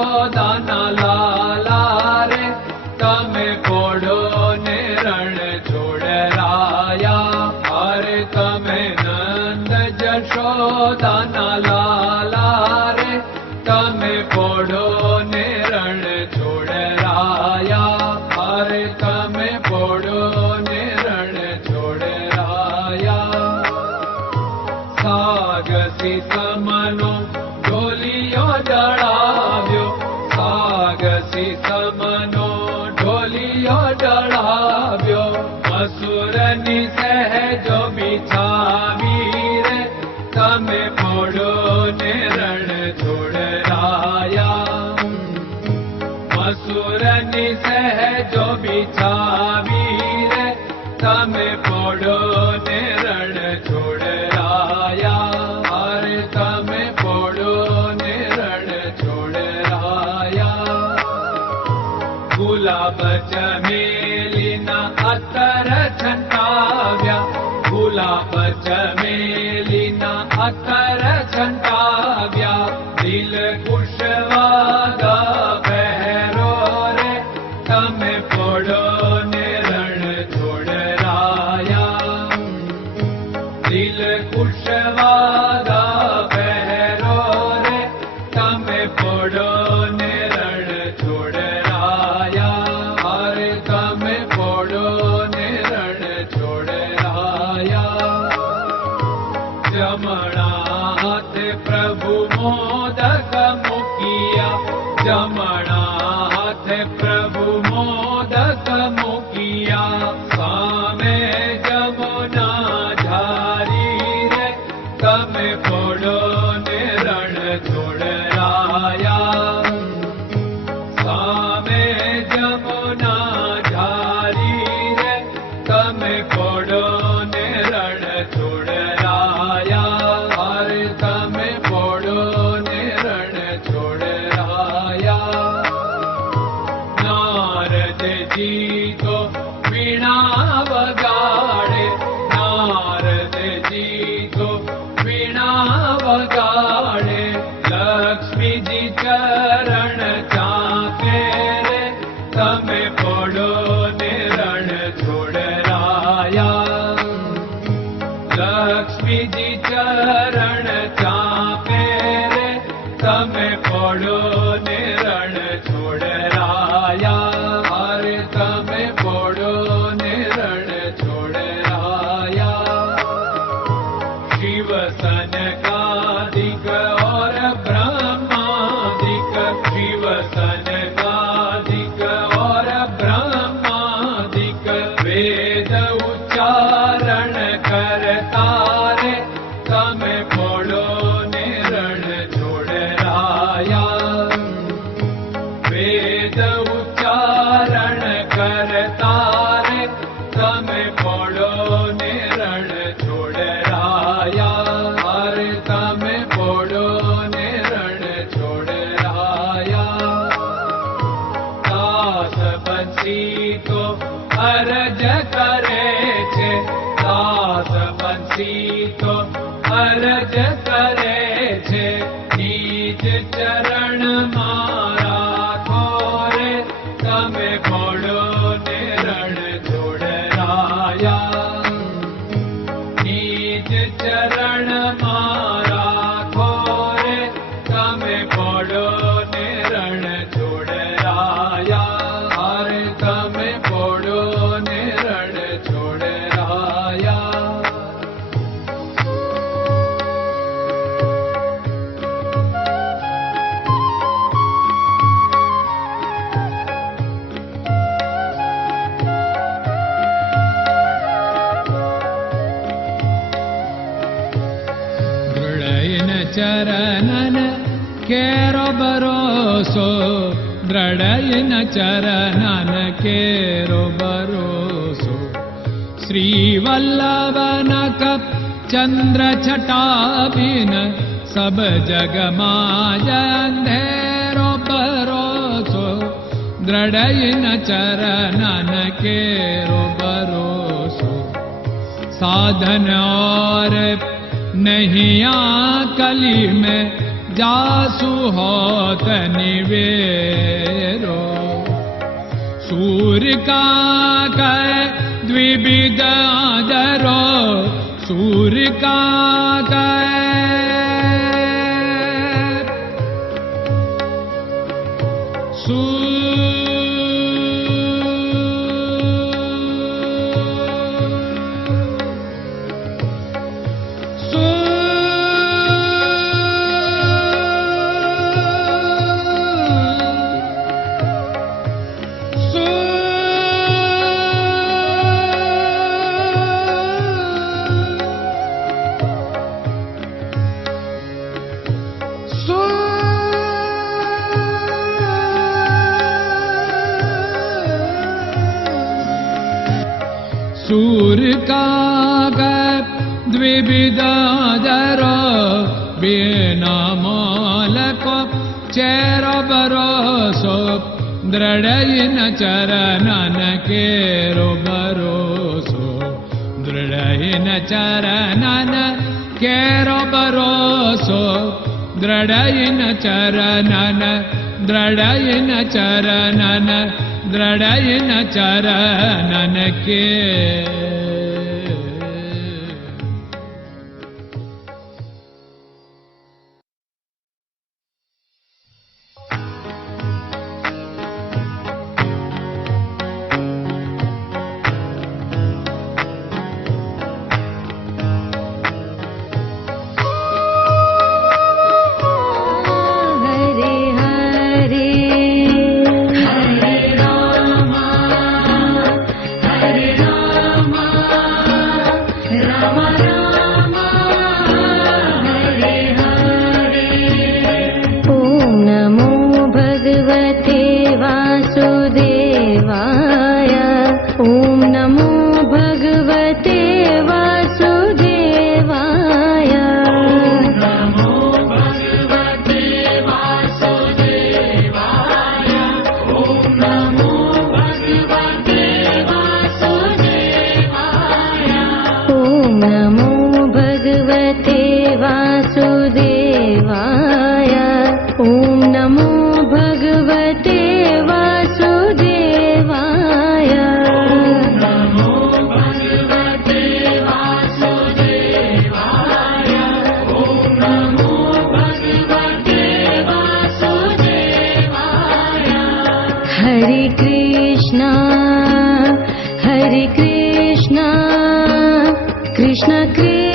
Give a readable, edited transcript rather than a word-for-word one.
જશોદાના લાલા રે તમે પોડો ને રણ છોડરાયા. અરે તમે નંદ જશોદાના લાલા રે તમે પોડો ને રણ છોડરાયા. અરે તમે પોડો ને રણ છોડરાયા. સાગસી સમનો ઢોલિયો ડળાવ્યો, સાગસી સમનો ઢોલિયો ડળાવ્યો. મસૂરની સહેજો બિછાવી રે તમે પોડો ને રણ છોડરાયા. મસૂરની સહેજો બિછાવી રે તમે પોડો ને રણ છોડરાયા. અરે તમે પોડો ને રણ છોડરાયા. ગુલાબ ચમેલીના અત્તર છંટાવ્યા, ગુલાબ ચમેલીના અત્તર છંટાવ્યા. દિલ કુશવાદા પહેરો રે તમે પોડો ને રણ છોડરાયા. દિલ કુશવાદા પહેરો રે તમે પોડો ને રણ છોડરાયા. અરે તમે પોડો ને રણ છોડરાયા. જમણા હાથે પ્રભુ મોદક મૂકિયા, જમણા હાથે પ્રભુ મોદક મૂકિયા. સામે જમુના ઝારી રે તમે પોડો ને રણ છોડરાયા. સામે જમુના ઝારી રે તમે પોડો ને રણ છોડરાયા. અરે તમે પોડો ને રણ છોડરાયા. નારદજી તો વીણા વગાડે, નારદજી તો વીણા વગાડે. લક્ષ્મીજી ચરણ ચાકે રે તમે પોડો ને રણ છોડરાયા. લક્ષ્મીજી ચરણ ચાપે રે તમે પોડો ને રણ છોડરાયા. અરે તમે પોડો ને રણ છોડરાયા. શિવ સનકાદિક और ब्रह्मादिक, शिव सनकादिक और ब्रह्मादिक. वेद उच्चारण करता रे તમે પોડો ને રણ છોડરાયા. વેદ ઉચ્ચારણ કરતા રે તમે પોડો ને રણ છોડરાયા. અરે તમે પોડો ને રણ છોડરાયા. દાસ બંસી તો અરજ કરે છે, દાસ બંસી તો અરજ કરે છે. નીચ ચરણ મારા ખોરે તમે પોડો ને રણ છોડરાયા. નીચ ચરણ મારા ખોરે તમે પોડો ને રણ છોડરાયા. અરે તમે પોડો ને રણ છોડરાયા. ચરણન કેરો ભરોસો, દ્રઢયન ચરણન કેરો ભરોસો. શ્રી વલ્લભન કપ ચંદ્ર છટાબિન સબ જગમાં અંધેરો ભરોસો. દ્રઢયન ચરણન કેરો ભરોસો. साधन और नहीं कली में जासु होत निवेरो। सूर्य का कै द्विविध आदरो, सूर्य का सूर्य का द्विविधादरो, बिना मोल को चेर भरोसो, दृढ़ चरणन केरो भरोसो, दृढ़ चरणन केरो भरोसो, दृढ़ चरणन, दृढ़ चरणन, दृढ़ चरणन के। Hare Krishna, Krishna Krishna